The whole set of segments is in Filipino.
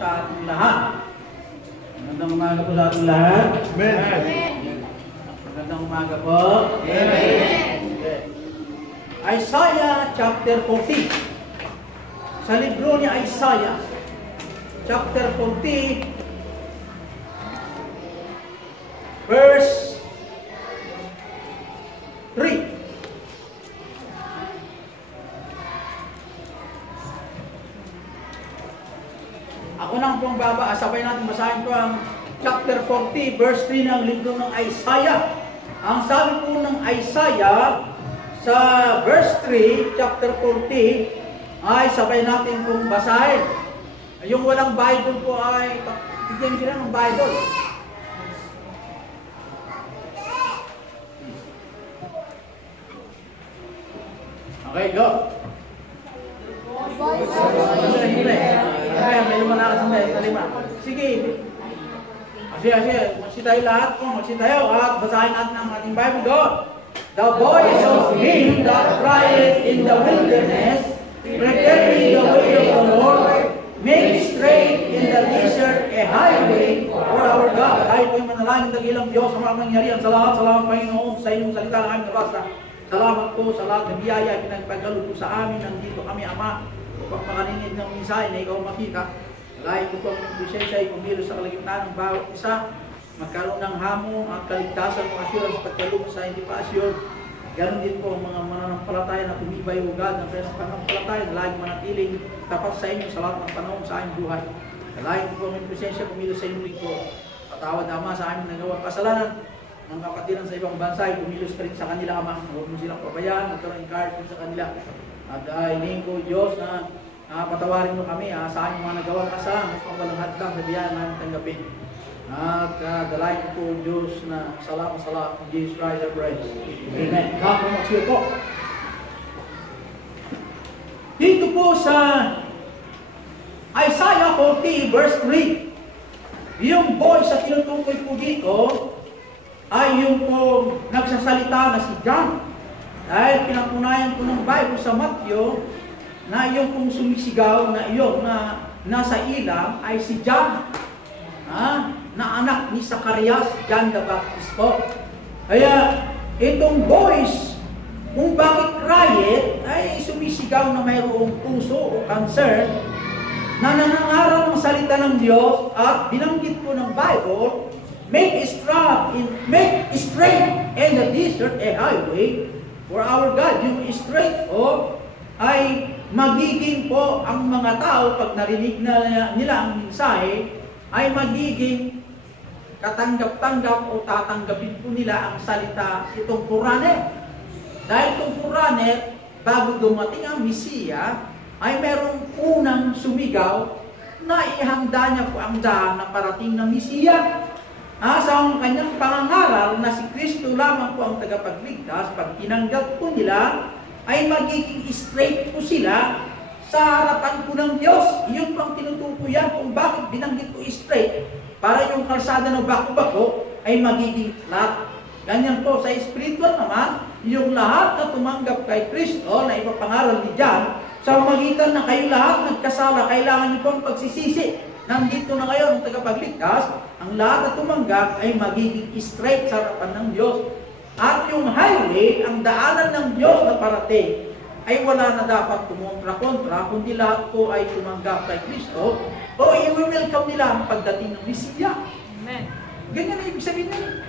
sa ating lahat. Magandang umaga po sa ating lahat. Amen. Magandang umaga po. Amen. Isaiah chapter 40. Sa libro ni Isaiah, chapter 40, verse 3. Ako nang pong sabay natin basahin ko ang chapter 40, verse 3 ng libro ng Isaiah. Ang sabi po ng Isaiah sa verse 3, chapter 40, ay sabay natin pong basahin. Yung walang Bible po ay bigyan sila ng Bible. Okay, go. May lumalakas na lima. Sige. Magsi tayo lahat. Magsi tayo at basahin natin ang ating Bible. Go. The voice of him that crieth in the wilderness, prepare ye the way of the Lord, make straight in the desert a highway for our God. Tayo po'y manalangin ng ilang Diyos sa mga mangyarihan sa lahat. Salamat Panginoon sa inyong salita na aming nabasa. Salamat po sa lahat ng biyaya pinagpagkaloob po sa amin. Nandito kami, Ama, upang makarinig ng mensahe na ikaw makita. Lahat po ang presensya ay pumilos sa kalagitnaan ng bawat isa. Magkaroon ng hamon at kaligtasan ng assurance sa pagkaloob sa hindi pa assured. Ganon din po ang mga mananampalataya na tumibay ugad ng presang pananampalataya na lagi manatiling tapat sa inyo sa lahat ng panahon sa aming buhay. Lahat po ang presensya pumilos sa inyong lingkod. Patawad Ama sa aming nagawang kasalanan ng kapatiran sa ibang bansa ay pumilos ka rin sa kanila, Ama. Huwag mo silang pabayaan, magkaroon encouragement sa kanila. At hinihin ko, Diyos, na patawarin mo kami sa aming mga nagawang kasalanan at walang hadlang sa biyaya namin tanggapin. At dalayan po, Diyos, na salamat sa lahat ng Jesus Christ our praise. Amen. Magsiyo po. Dito po sa Isaiah 40 verse 3, yung voice sa tinutukoy po dito ay yung po nagsasalita na si John. Dahil pinatunayan po ng Bible sa Matthew na yung pong sumisigaw na iyon na nasa ilang ay si John, na anak ni Zacarias, John the Baptist po. Kaya itong voice, kung bakit riot, ay sumisigaw na mayroong puso o concern na nanangaral ng salita ng Diyos at binanggit po ng Bible, make straight in the desert a highway for our God. Yung straight po ay magiging po ang mga tao pag narinig na nila ang mensahe ay magiging katanggap-tanggap o tatanggapin po nila ang salita itong Quranet. Dahil itong Quranet, bago dumating ang Mesiya, ay merong unang sumigaw na ihanda niya po ang daan na parating ng Mesiya. Sa kanyang pangangaral na si Kristo lamang po ang tagapagligtas, pag tinanggap po nila, ay magiging straight po sila sa harapan po ng Diyos. Iyon po ang tinutukoyan kung bakit binanggit po straight, para yung kalsada ng bako-bako ay magiging flat. Ganyan po sa spiritual naman, yung lahat na tumanggap kay Kristo na ipapangaral ni John, sa magitan na kayo lahat nagkasala, kailangan niyo pong pagsisisi. Nandito na kayo ng tagapagligtas, ang lahat na tumanggap ay magiging straight sa harapan ng Diyos. At yung highway, ang daanan ng Diyos na parating, ay wala na dapat kumontra-kontra, kundi lahat po ay tumanggap kay Kristo, o i-welcome nila ang pagdating ng Mesiya. Amen. Ganyan na ibig sabihin na.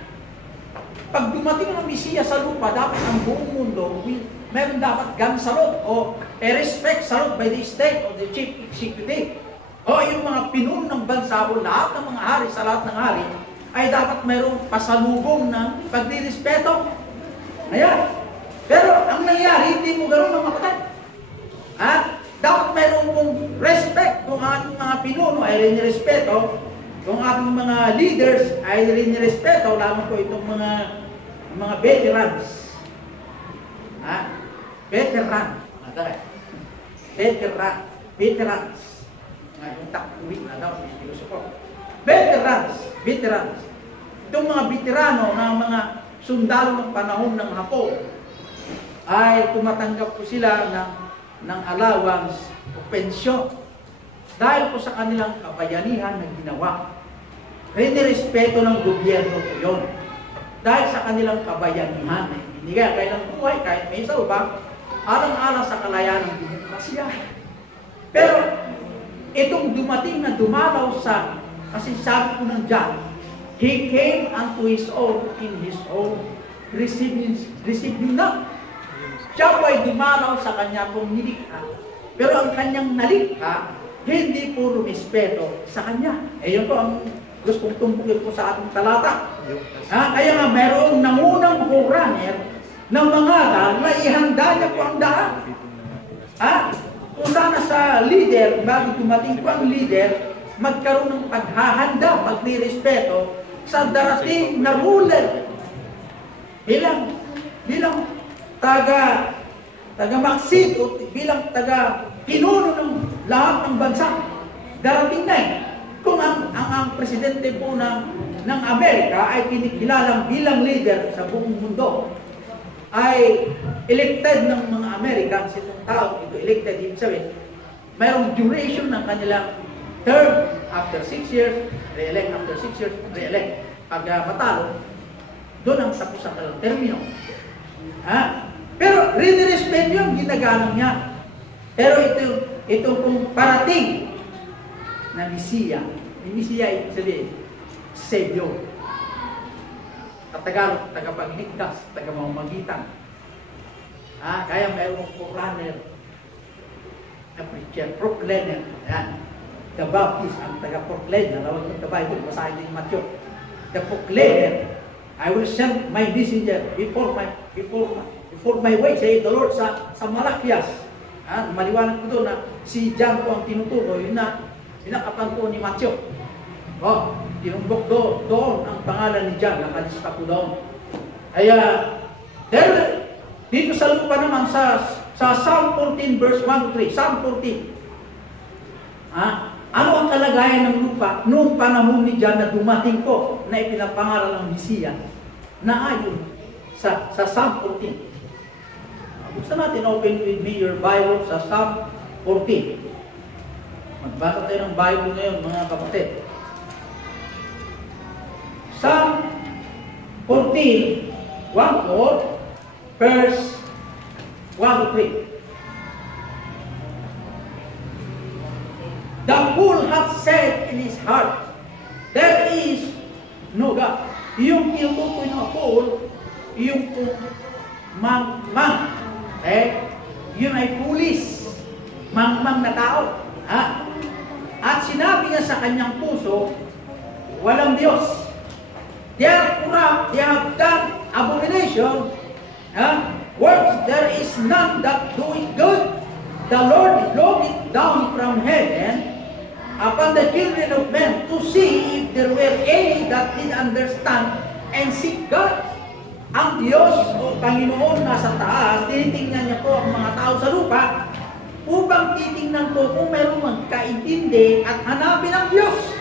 Pag dumating ang Mesiya sa lupa, dapat ang buong mundo, meron dapat gun salute o respect salute by the state of the chief executive. O yung mga pinuno ng bansa o lahat ng mga hari sa lahat ng hari, ay dapat mayroong pasalubong ng pagdirespeto. Ayan. Pero ang nangyari, hindi mo gano'n ng makatay. Dapat mayroong pong respect kung ating mga pinuno ay rinirespeto, kung ating mga leaders ay rinirespeto, lamang po itong mga veterans. Veterans. Yung takuwin na daw, veterans. Itong mga veterano na mga sundalo ng panahon ng Hapon ay tumatanggap po sila ng allowance o pensyon. Dahil po sa kanilang kabayanihan na ginawa. Rinirespeto ng gobyerno po yun. Dahil sa kanilang kabayanihan na ibinigay, kaya ng buhay, kahit may salba, alang-alang sa kalayaan ng demokrasya. Pero, itong dumating na dumalaw sa, kasi sabi ko ng John, He came unto His own, in His own, receive Him not. Siya po ay dumalaw sa kanya kung nilikha. Pero ang kanyang nalikha, hindi po rumispeto sa kanya. Yun po ang gusto kong tumpukin po sa ating talata. Kaya nga mayroong nangunang forerunner ng mga daan na ihanda niya po ang daan. Kung sana sa leader, bago dumating po ang leader, magkaroon ng paghahanda, pagnirespeto sa darating na ruler. Bilang taga-maksid o bilang taga-pinuno ng lahat ng bansa. Darating na kung ang presidente po ng Amerika ay kinikilalang bilang leader sa buong mundo, ay elected ng mga Americans, itong tao, ito elected, ibig sabihin, mayroong duration ng kanilang term, after 6 years, re-elect, after 6 years, re-elect. Pag matalo, doon ang tapos ang kanilang termino. Pero rin-respeto yung ginagalang niya. Pero ito kung parating na Mesiya, yung Mesiya ay sabihin, Savior. At Tagalog, tagapagligtas, tagamamagitan. Kaya mayroong forerunner, na preacher, proclaimer. The Baptist, ang taga-proclaim, nalawag ng Bible, basahin din Matthew. The proclaimer, I will send my messenger before my way, say the Lord sa Malakias. Maliwanag ko doon na si John po ang tinutukoy, yun na pinakapan po ni Matthew. Tinumbok doon ang pangalan ni John, nakalista po doon. Kaya, dito sa lupa naman, sa Psalm 14 verse 1 to 3, Psalm 14. Ano ang kalagayan ng lupa noong panahon ni John na dumating po na ipinapangaral ng Mesiya na ayon sa Psalm 14. Buksan natin, open with me your Bible sa Psalm 14. Magbasa tayo ng Bible ngayon, mga kapatid. Psalm 14, 1-4, verse 1-3. The fool hath said in his heart, there is no God. Yung tinutukoy ng fool, yung mang-mang. Yun ay foolish. Mang-mang na tao. At sinabi niya sa kanyang puso, walang Diyos. They are corrupt, they have done abomination. Works, there is none that do it good. The Lord looked down from heaven upon the children of men to see if there were any that did understand and seek God. Ang Diyos o Panginoon nasa taas, tinitingnan niya po ang mga tao sa lupa upang titingnan po kung mayroong magkaintindi at hanapin ang Diyos.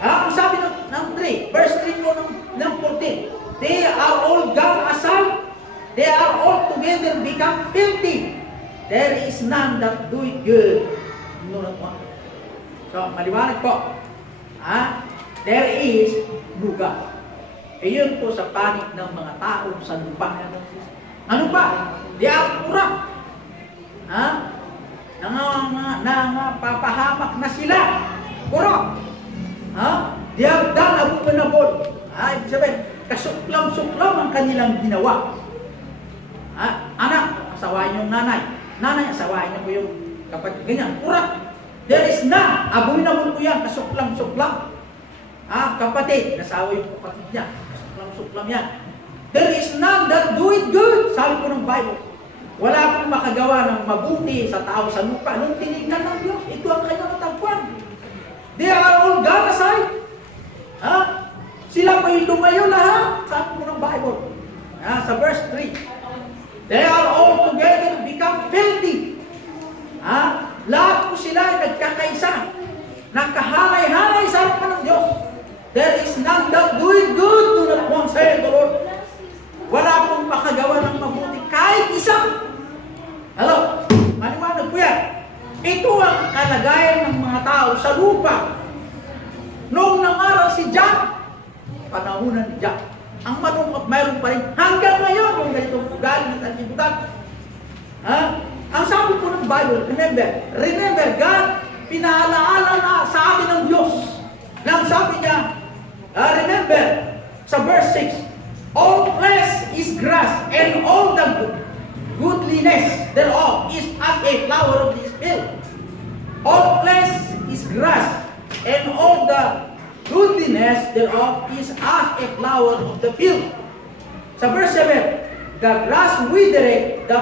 Ang sabi ng 3, verse 3 po ng 14, they are all gone aside, they are all together become filthy. There is none that do it good. So, maliwanag po. There is no God. Iyon po sa panig ng mga tao sa lupa. Ano ba? They are corrupt. Papahamak na sila. Corrupt. They have done abominable. Ibig sabihin, kasuklam-suklam ang kanilang ginawa. Anak, asawain yung nanay. Nanay, asawain niyo po yung kapatid. Ganyan, corrupt. There is none. Abominable po yan, kasuklam-suklam. Kapatid, nasawa yung kapatid niya. Kasuklam-suklam yan. There is none that do it good. Sabi ko ng Bible. Wala akong makagawa ng mabuti sa tao sa lupa. Nung tinignan ng Diyos, ito ang kanyang natagpuan. They are all gone aside. Sila po yung lumayo lahat. Sabi ko ng Bible. Sa verse 3. They are all together become filthy. Lahat po sila ay nagkakaisa. Nakahalay-halay sa harapan ng Diyos. There is none that do it good, do not want, say the Lord. Wala pong makagawa ng mabuti kahit isa. Hello? Maliwanag po yan. Ito ang kalagayan ng mga tao sa lupa. Noong nangaral si John, panahunan ni John. Ang malungkot, mayroon pa rin hanggang ngayon yung ganitong ugali ng sanlibutan. Ang sabi po ng Bible, remember, God, pinaalaala na sa atin ng Diyos. Nang sabi niya, remember, sa verse 6, all flesh is grass, and all the goodliness thereof is as a flower of this field. All flesh is grass, and all the goodliness thereof is as a flower of the field. Sa verse 7, the grass withereth, the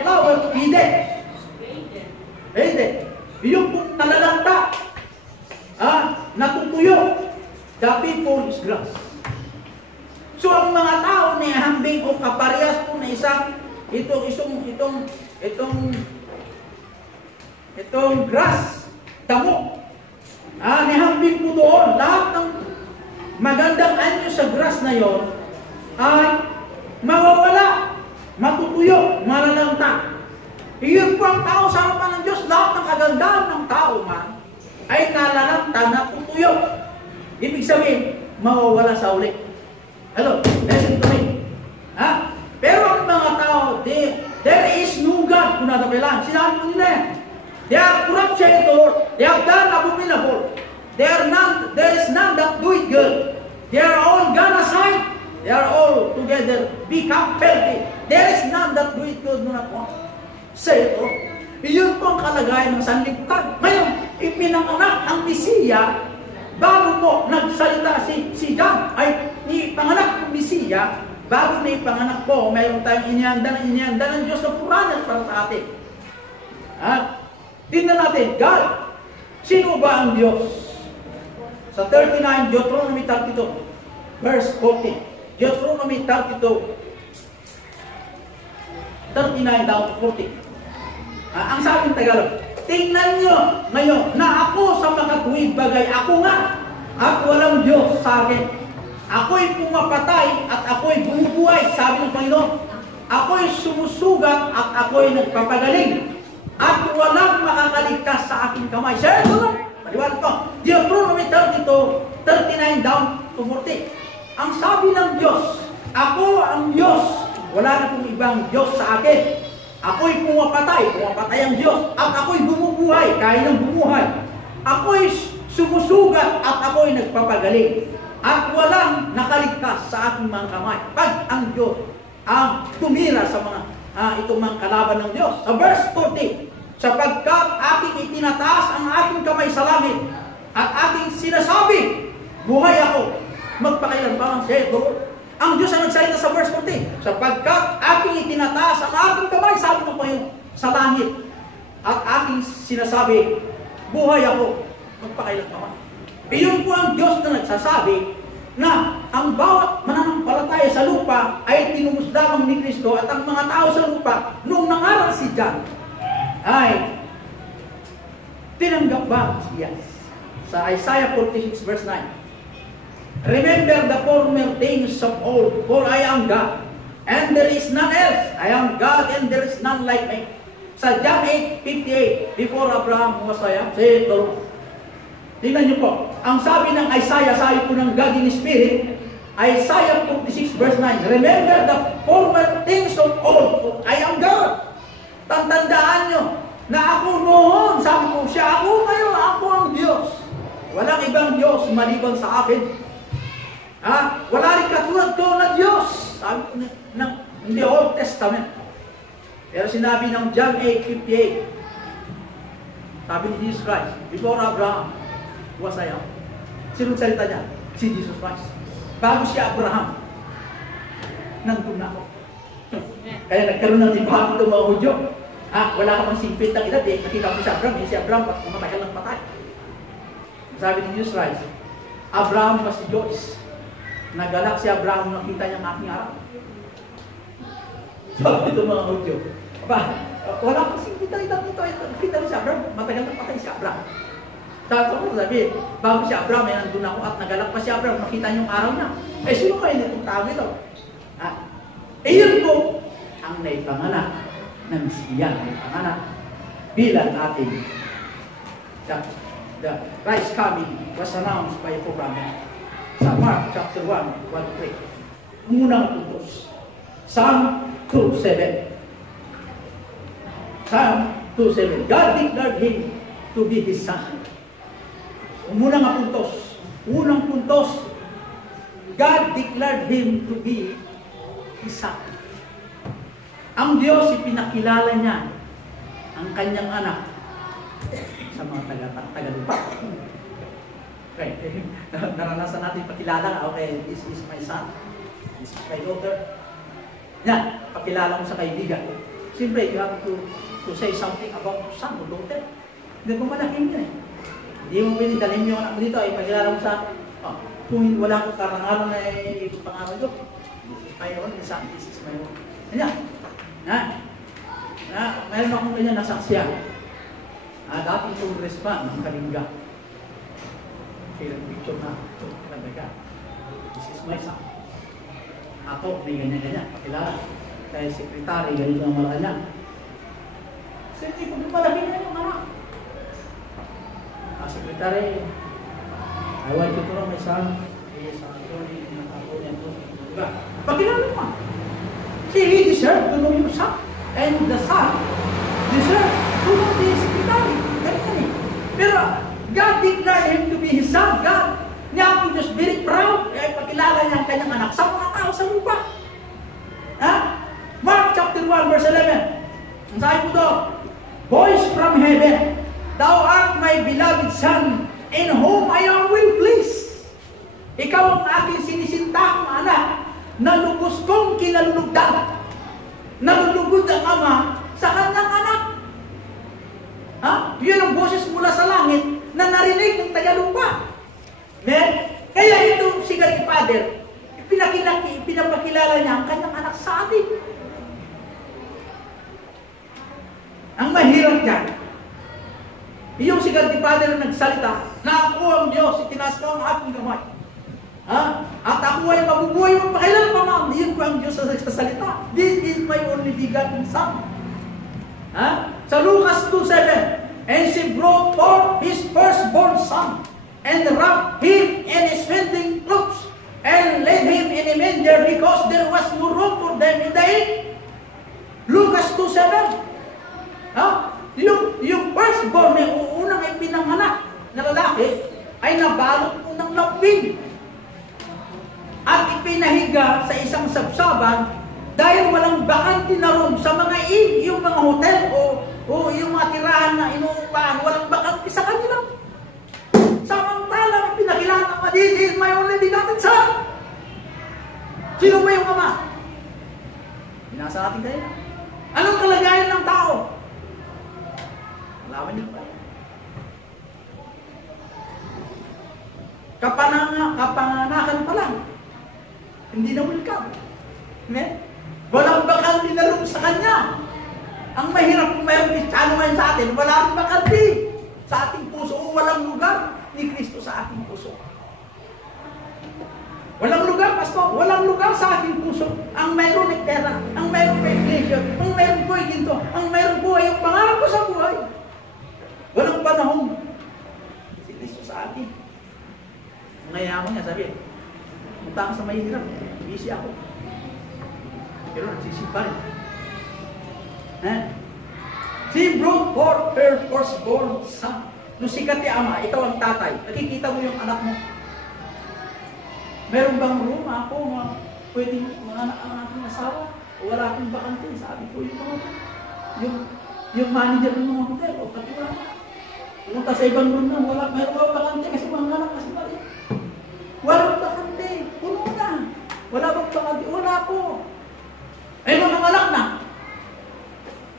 flower fadeth. Yung kung nalalanta, natutuyo, the people is grass. So ang mga tao na hambing o kaparehas po na itong grass, damo. Nihambing po doon, lahat ng magandang anyo sa grass na yon ay mawawala, matutuyo, malalanta. Iyon po ang tao sa harapan ng Diyos, lahat ng kagandahan ng tao man ay nalalanta, natutuyo. Ibig sabihin, mawawala sa uli. Hello, listen to me. Pero ang mga tao, there is no God kung natapailan. Sinabi ko nila yan. They are corrupt, said the Lord. They have done abominable. There is none that do it good. They are all gone aside. They are all together become filthy. There is none that do it good, not one. Say the Lord. Iyon po ang kalagayan ng sanlibutan. Ngayon, ipinanganak ang Mesiya bago po nagsalita si John ay ipanganak ang Mesiya. Bago na ipanganak po, mayroon tayong inianda ng Diyos na puranan para sa atin. Tingnan natin, God, sino ba ang Diyos? Sa 39, Deuteronomy 32, verse 14. Deuteronomy 32, 39 down to 40. Ang sabi ng Tagalog, tingnan nyo ngayon na ako sa makatuwid bagay, ako nga, at walang Diyos sa akin. Ako'y pumapatay at ako'y bumubuhay, sabi ng Panginoon. Ako'y sumusugat at ako'y nagpapagaling. At walang makakaligtas sa aking kamay. Sir, tulong! Maliwanag ko. Deuteronomy 32, 39 down to 40. Ang sabi ng Diyos, ako ang Diyos. Wala na pong ibang Diyos sa akin. Ako'y pumapatay ang Diyos. At ako'y bumubuhay, kaya ng bumuhay. Ako'y sumusugat at ako'y nagpapagaling. At walang nakaligtas sa aking mga kamay. Pag ang Diyos ang tumira sa mga itong mga kalaban ng Diyos. Sa verse 40, sapagkat aking itinataas ang aking kamay sa langit at aking sinasabi, buhay ako, magpakailan pa ang said the Lord. Ang Diyos ang nagsalita sa verse 40, sapagkat aking itinataas ang aking kamay, sabi ng Panginoon, sa langit at aking sinasabi, buhay ako, magpakailan pa. Iyon po ang Diyos na nagsasabi na ang bawat mananampalataya sa lupa ay tinubos lamang ni Kristo at ang mga tao sa lupa nung nangaral si John ay tinanggap ba siya? Sa Isaiah 46 verse 9, remember the former things of old, for I am God and there is none else. I am God and there is none like me. Sa John 8:58, before Abraham was I am, said the Lord. Tingnan niyo po, ang sabi ng Isaiah, sabi po ng God in Spirit, Isaiah 46 verse 9, remember the former things of old, I am God. Tandaan nyo, na ako noon, sabi ko siya, ako ngayon, ako ang Diyos. Walang ibang Diyos maliban sa akin. Wala rin katulad ko na Diyos. Sabi ko in the Old Testament. Pero sinabi ng John 8:58, sabi ni Jesus Christ, before Abraham was I am. Sinong salita niya? Si Jesus Christ. Bago si Abraham, nandun na ako. Kaya nagkaroon ng debate itong mga Hudyo. Wala ka pang 50 ng edad eh. Nakita mo si Abraham eh. Si Abraham, matagal ng patay. Sabi ni Jesus Christ, Abraham was si Diyos. Nagalak si Abraham, nakita niya ang aking araw. Sabi itong mga Hudyo, wala pang 50 ng edad nito. Nakita mo si Abraham, matagal ng patay si Abraham. Sabi, bago si Abraham, ay nandun ako at nagalak pa si Abraham, makita niyo yung araw niya. Sino kayo nitong tao ito? Iyon po ang naipanganak na Mesiya, naipanganak bilang ating the Christ coming was announced by Abraham sa Mark chapter 1, 1-3. Unang utos. Psalm 2:7. Psalm 2:7. God declared him to be His Son. Unang puntos. Unang puntos. God declared him to be His Son. Ang Diyos, ipinakilala niya ang kanyang anak sa mga taga-lupa. Okay. Naranasan natin pakilala. Okay, this is my son. This is my daughter. Yan, pakilala mo sa kaibigan. Siyempre, you have to say something about son or daughter. Hindi mo malaking yun eh. Hindi mo pinidalhin yung anak mo dito, ay pakilala mo sa, kung wala kong karangalan na pangalan ko, this is my own, this is my own. Yan. Mayroon akong ganyan nasaksiyan. Dating congressman ng Kalinga. Kailang picture na ito. This is my son. Ako, may ganyan-ganyan. Pakilala. Kaya sekretary, ganito ang mga kanya. Sige, kung malaki na yung anak. Sekretary, I want you to know my son. He is an attorney in California. Pakilala mo. See, he deserved to know your son. And the son deserved to know the secretary. Pero God declared him to be His son. God, niya ako just very proud. Pagkilala niya ang kanyang anak sa mga tao sa lupa. Mark chapter 1 verse 11. Ang sabi po doon, voice from heaven, Thou art my beloved son, in whom I am well pleased. Ikaw ang aking sinisintang anak, na lubos kong kinalulugdan. Nalulugod ang ama sa kanyang anak. Yun ang boses mula sa langit na narinig ng taga-lupa. Kaya ito si God the Father, pinapakilala niya ang kanyang anak sa atin. Ang mahirap dyan, yung si God the Father na nagsalita, na ako ang Diyos, itinaas ko ang aking kamay. At ako ay mabubuhay mo pa kailan pa ma'am. Yun ko ang Diyos sa salita. This is my only begotten son. Sa Lucas 2:7, and she brought forth his firstborn son, and wrapped him in his swaddling clothes, and laid him in a manger, because there was no room for them in the inn. Lucas 2:7. Yung firstborn na unang ipinanganak na lalaki ay nabalot po ng lambing at ipinahiga sa isang sabsaban dahil walang bakante na room sa mga inn, yung mga hotel o yung mga tirahan na inuupahan, walang bakante sa kanila. Samantalang pinakilala ng this is my only begotten son. Sino ba yung ama? Binasa natin kayo. Anong kalagayan ng tao? Alaman niyo pa. Kapanganakan pa lang. Hindi na welcome. Walang bakante na room sa kanya. Ang mahirap kung mayroong Kristiyano ngayon sa atin, wala rin bakante sa ating puso o walang lugar ni Kristo sa ating puso. Walang lugar, pastor. Walang lugar sa ating puso. Ang mayroon ay pera, ang mayroon ay iglesia, ang mayroon po ay ginto, ang mayroon po ay yung pangarap ko sa buhay. Walang panahon si Kristo sa atin. Ngayon niya sabi, punta ka sa mahirap, busy ako. Pero nagsisimpa rin. She brought forth her firstborn son. Nung sikat ni ama, ikaw ang tatay, nakikita mo yung anak mo. Meron bang room ako, pwedeng mga anak ang aking asawa? O wala akong bakante? Sabi ko yung manager ng mga hotel, o pati wala. Pumunta sa ibang room na, meron bang bakante kasi mga anak kasi mali. Walang bakante, puno na. Wala bang bakante? Wala po. Ay, mga anak na.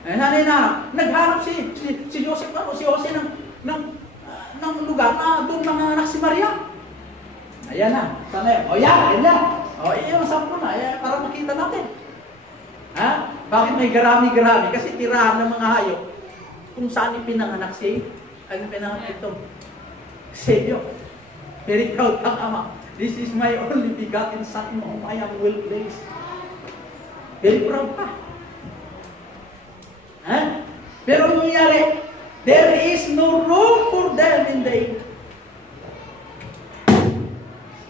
Ay, nanay na, naghanap si Joseph, si Jose ng lugar na doon mga anak si Maria. Ayan na, sana yun. O yan, ayan na. O, iyan ang sampo na, ayan, para makita natin. Bakit may garami-garami? Kasi tirahan ng mga hayop kung saan ipinanganak si, ano pinanganak ito? Savior. Very proud ang ama. This is my only begotten son in whom I am well pleased. Very proud pa. Pero nangyari, There is no room for them in the inn.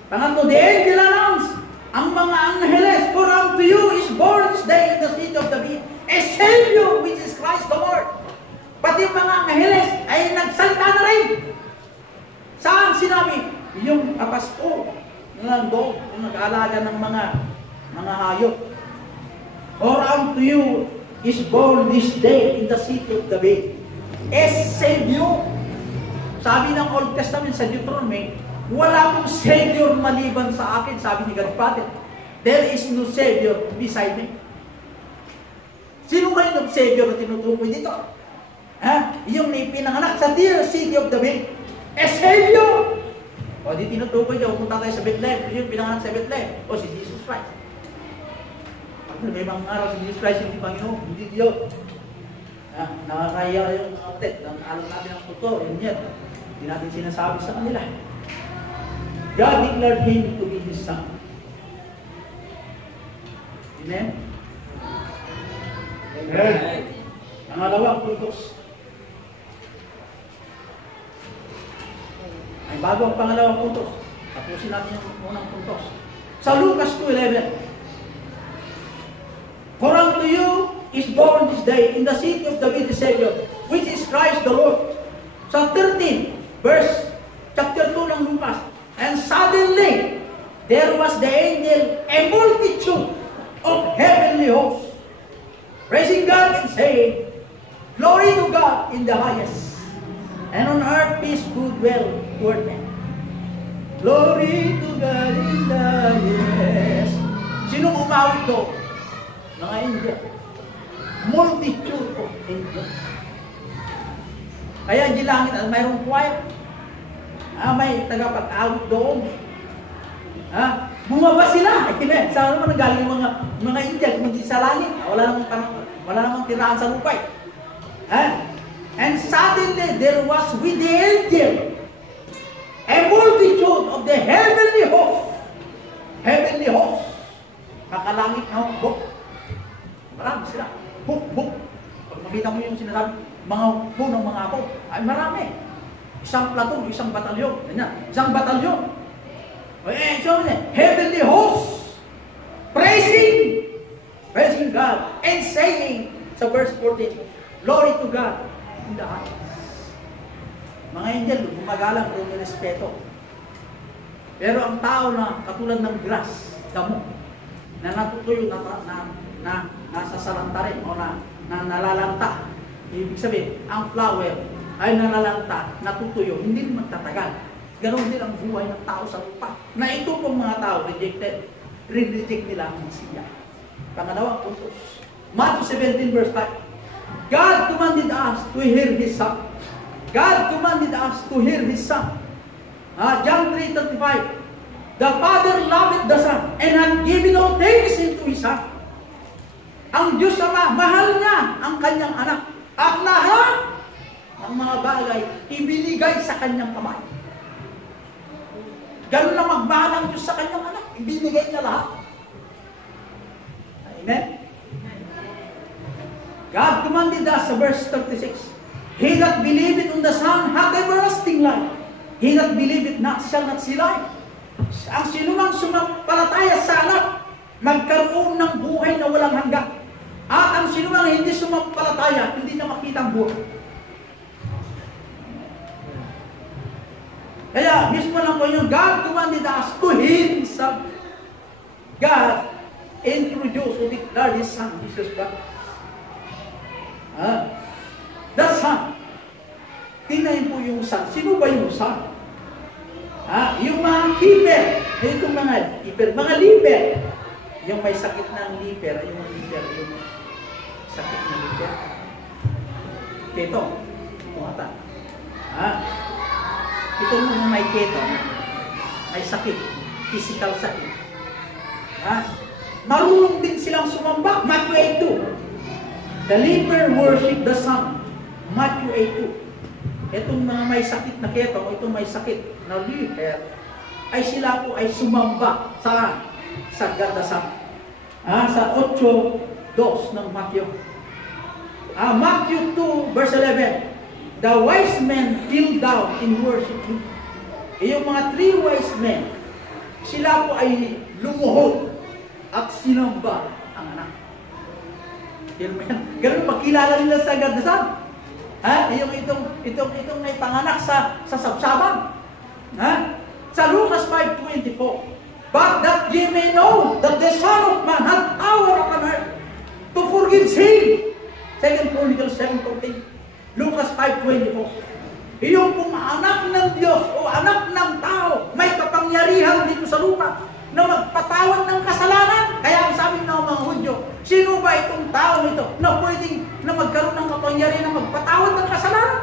Pangatlo, the angel announced, ang mga angeles, for unto you is born this day in the city of David a Savior, which is Christ the Lord. Pati mga angeles ay nagsalita na rin. Saan sinabi? Yung papasko na nandoon, yung nag-aalaga ng mga hayop. For unto you is born this day in the city of David a Savior. Sabi ng Old Testament sa Deuteronomy, wala pong Savior maliban sa akin, sabi ni God Father. There is no Savior beside me. Sino kayo ng Savior na tinutukoy dito? Yung pinanganak sa dear city of David. A Savior! O di tinutukoy niya, pumunta tayo sa Bethlehem. Yung pinanganak sa Bethlehem. O si Jesus Christ. Pag may mga araw si Jesus Christ, hindi Panginoon, hindi Diyos. Nakakaya yung outlet. Alam natin ang totoo. Yun yan. Hindi natin sinasabi sa kanila. God declared Him to be His Son. Amen? Amen. Pangalawang puntos. Ay bago ang pangalawang puntos, tapusin natin yung unang puntos. Sa Lucas 2:11, for unto you is born this day in the city of David the Savior, which is Christ the Lord. Sa 13, chapter 2 ng Lucas, and suddenly there was the angel, a multitude of heavenly hosts, praising God and saying, glory to God in the highest, and on earth peace, goodwill toward men. Glory to God in the highest. Sinong umawit doon? Mga angel. Multitude of angels. Kaya di langit, mayroong choir. May tagapag-awit doon. Bumaba sila. Saan naman nanggaling yung mga angel? Kung di sa langit, wala namang tirahan sa lupay. And suddenly there was with the angel a multitude of the heavenly host. Heavenly host. Kakalangit na hukbok. Marami sila. Hukbok. Pag makita mo yung sinasabi, mga hukbo ng mga ako, ay marami. Isang platon, isang batalyon. Isang batalyon. Heavenly host. Praising God. And saying, sa verse 14, glory to God in the highest. Mga angel, gumagalang kung may respeto. Pero ang tao na katulad ng grass, damo, na natutuyo, na nasasalanta rin, o na nalalanta. Ibig sabihin, ang flower ay nalalanta, natutuyo, hindi magtatagal. Ganon din ang buhay ng tao sa lupa. Na ito pong mga tao, reject nila ang Mesiya. Pangalawang puntos. Matthew 17 verse 5. God commanded us to hear His Son. God commanded us to hear His Son. John 3:35. The Father loved the Son and had given all things into His Son. Ang Diyos Ama, mahal niya ang kanyang anak. At lahat ng mga bagay ibinigay sa kanyang kamay. Ganun na magmahal ang Diyos sa kanyang anak. Ibinigay niya lahat. Amen? God commanded us sa verse 36. He that believeth on the Son hath everlasting life. He that believeth not shall not see life. Ang sinumang sumampalataya sa anak, magkaroon ng buhay na walang hanggan. At ang sinumang hindi sumampalataya, hindi niya makita ang buhay. Kaya mismo lang po yung God commanded us to hear His Son. God introduced or declared His Son, Jesus Christ. The Son. Tingnan po yung Son. Sino ba yung Son? Yung mga keeper. Yung mga keeper. Mga liper. Yung may sakit ng liper. Yung liper. Yung sakit ng liper. Keto. Tumata. Ito yung may keto. May sakit. Physical sakit. Marunong din silang sumamba. Matthew 8:2. The leper worship the Son. Matthew 8:2. Itong mga may sakit na keto, o itong may sakit na leper, ay sila po ay sumamba sa God the Son. Sa 8:2 ng Matthew. Matthew 2 verse 11. the wise men fell down in worship Him. Yung mga 3 wise men, sila po ay lumuhod at sinamba ang anak. Ganun pagkilala nila sa God the Son. Itong may panganak sa sabsaban. Sa Lucas 5:24, but that ye may know that the Son of Man hath power upon earth to forgive sin. 2 Chronicles 7:14. Lucas 5:24. Yung kung anak ng Diyos o anak ng tao, may kapangyarihan dito sa lupa na magpatawad ng kasalanan. Kaya ang sabi ng mga Hudyo, sino ba itong tao ito na pwedeng na magkaroon ng kapangyarihan na magpatawad ng kasalanan?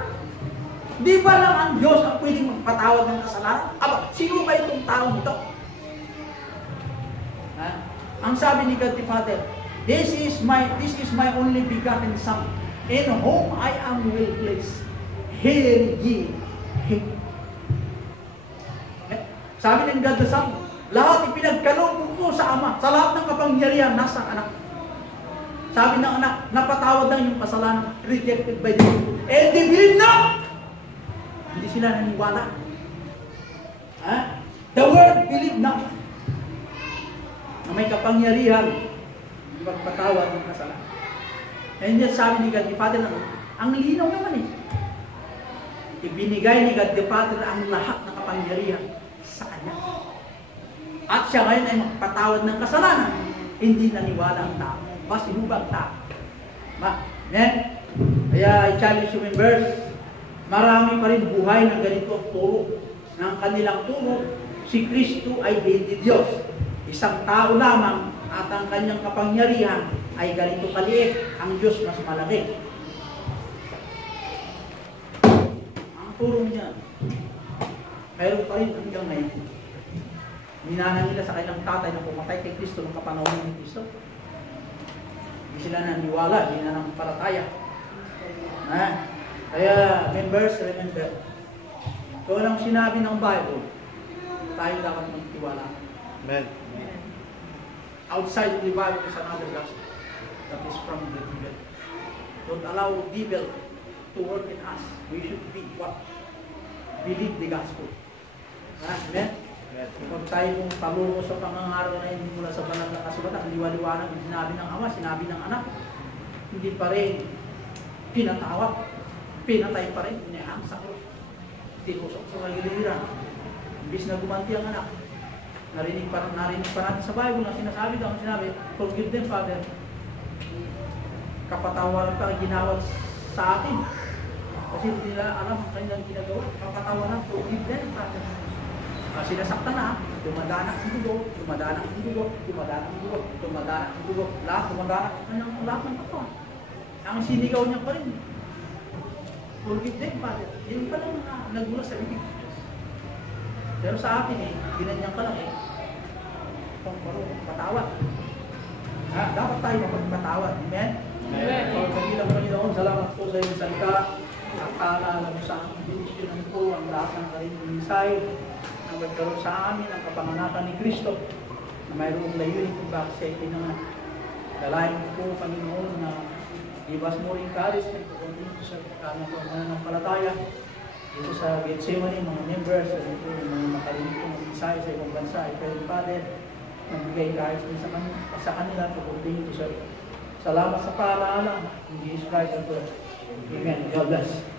Di ba lang ang Diyos ang pwedeng magpatawad ng kasalanan? Aba, sino ba itong tao ito? Ang sabi ni God the Father, This is my only begotten Son, in whom I am well pleased. Hear ye Him. Sabi ng God the Son, lahat ipinagkaloob ko sa Ama, sa lahat ng kapangyarihan nasa anak. Sabi ng anak, napatawad lang yung kasalanan, rejected by the Lord. And they believe not. Hindi sila naniwala. The word believe not. Na may kapangyarihan magpatawad ng kasalanan. And yet sabi ni God the Father, ang linaw naman ibinigay ni God the Father ang lahat ng kapangyarihan sa Kanya. At siya ngayon ay magpatawad ng kasalanan. Hindi naniwala ang tao. Sinubang tao. Amen? Kaya i-challenge yung members, marami pa rin buhay ng ganito ang turo. Ng kanilang turo, si Kristo ay hindi Diyos. Isang tao lamang at ang kanyang kapangyarihan ay ganito kaliit. Ang Diyos mas malaki. Ang turo niya, mayroon pa rin hanggang ngayon. Minana nila sa kanilang tatay na pumatay kay Kristo ng kapanahon ni Kristo. Hindi sila naniwala, hindi na ng palataya. Kaya, members, remember, kung anong sinabi ng Bible, tayo dapat magtiwala. Amen. Outside the Bible is another gospel that is from the devil. Don't allow devil to work in us. We should be what? Believe the gospel. Amen? Kung tayo mong pamulong sa pangangaral na hindi mula sa banal na kasulatan, liwaliwanag, sinabi ng Ama, sinabi ng Anak, hindi pa rin pinatawag, pinatay pa rin, inihang sa krus, tinusok sa magiliran. Imbis na gumanti ang anak, narinig pa natin sa Bible na sinasabi daw, sinabi, forgive them, Father. Kapatawaran pa ginawat sa atin. Kasi hindi nila alam ang kanilang ginagawa. Kapatawaran, forgive them, Father. Sinasaktan na, dumadanak ang dugo, dumadanak ang dugo, dumadanak ang dugo, dumadanak ang dugo, lahat dumadanak ang lahat ng kapwa. Ang sinigaw niya pa rin. Forgive them, Father. Yun pa lang nagmula sa bibig. Pero sa atin ginanyan ka lang kung marunong patawad. Dapat tayo mapagpatawad. Amen? Amen. Pagkagilang Panginoon, salamat po sa iyong salita. Nakaalala mo sa aming binisyonan po ang lahat ng karinyong minsay na magkaroon sa amin ang kapanganakan ni Kristo na mayroong layunin kung bakit siya itinangan. Dalayan mo po, Panginoon, na give us more encouragement to continue sa pananampalataya dito sa Gethsemane, mga members, at ito yung mga makarinig kong mag-isay sa ibang bansa. I pray, Father, nagbigay encouragement sa kanila to continue to serve. Salamat sa paalaala. In Jesus Christ, Amen. God bless.